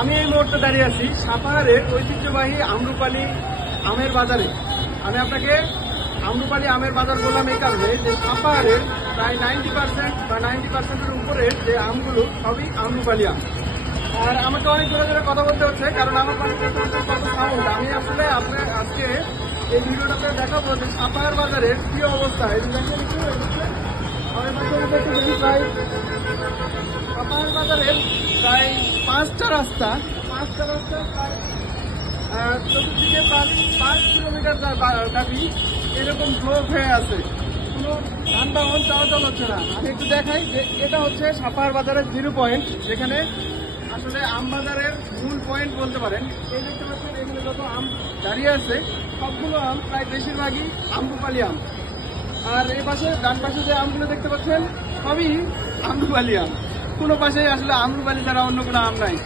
আমি এই মুহূর্তে দাঁড়িয়ে আছি সাপাহারের ঐতিহ্যবাহী আম্রপালি আমের বাজারে। আমি আপনাকে আম্রপালি আমের বাজার বললাম এই কারণে যে সাপাহারের প্রায় 90% বা 90%-এর উপরের যে আমগুলো সবই আম্রপালি আম। আর আমাকে অনেক জোরে জোরে কথা বলতে হচ্ছে কারণ আমার পাশে কত সাউন্ড। আমি আসলে আপনার আজকে এই ভিডিওটাতে দেখাবো যে সাপাহার বাজারের কি অবস্থা। এই দেখেন একটু আমার পাশে প্রায় সাপাহার বাজারের প্রায় পাঁচটা রাস্তা প্রায় চতুর্দিকে 5 কিলোমিটার ব্যাপী এরকম ব্লক হয়ে আছে, কোনো যানবাহন চলাচল হচ্ছে না। আমি একটু দেখাই যে এটা হচ্ছে সাপাহার বাজারের 0 পয়েন্ট, যেখানে আসলে আম বাজারের মূল পয়েন্ট বলতে পারেন। এই দেখতে পাচ্ছেন এখানে যত আম দাঁড়িয়ে আছে সবগুলো আম প্রায় বেশিরভাগই আম্রপালি আম। আর এই পাশে ডান পাশে যে আমগুলো দেখতে পাচ্ছেন সবই আম্রপালি আম, কোনো পাশেই আসলে আম্রপালি ছাড়া অন্য কোনো আম নাই।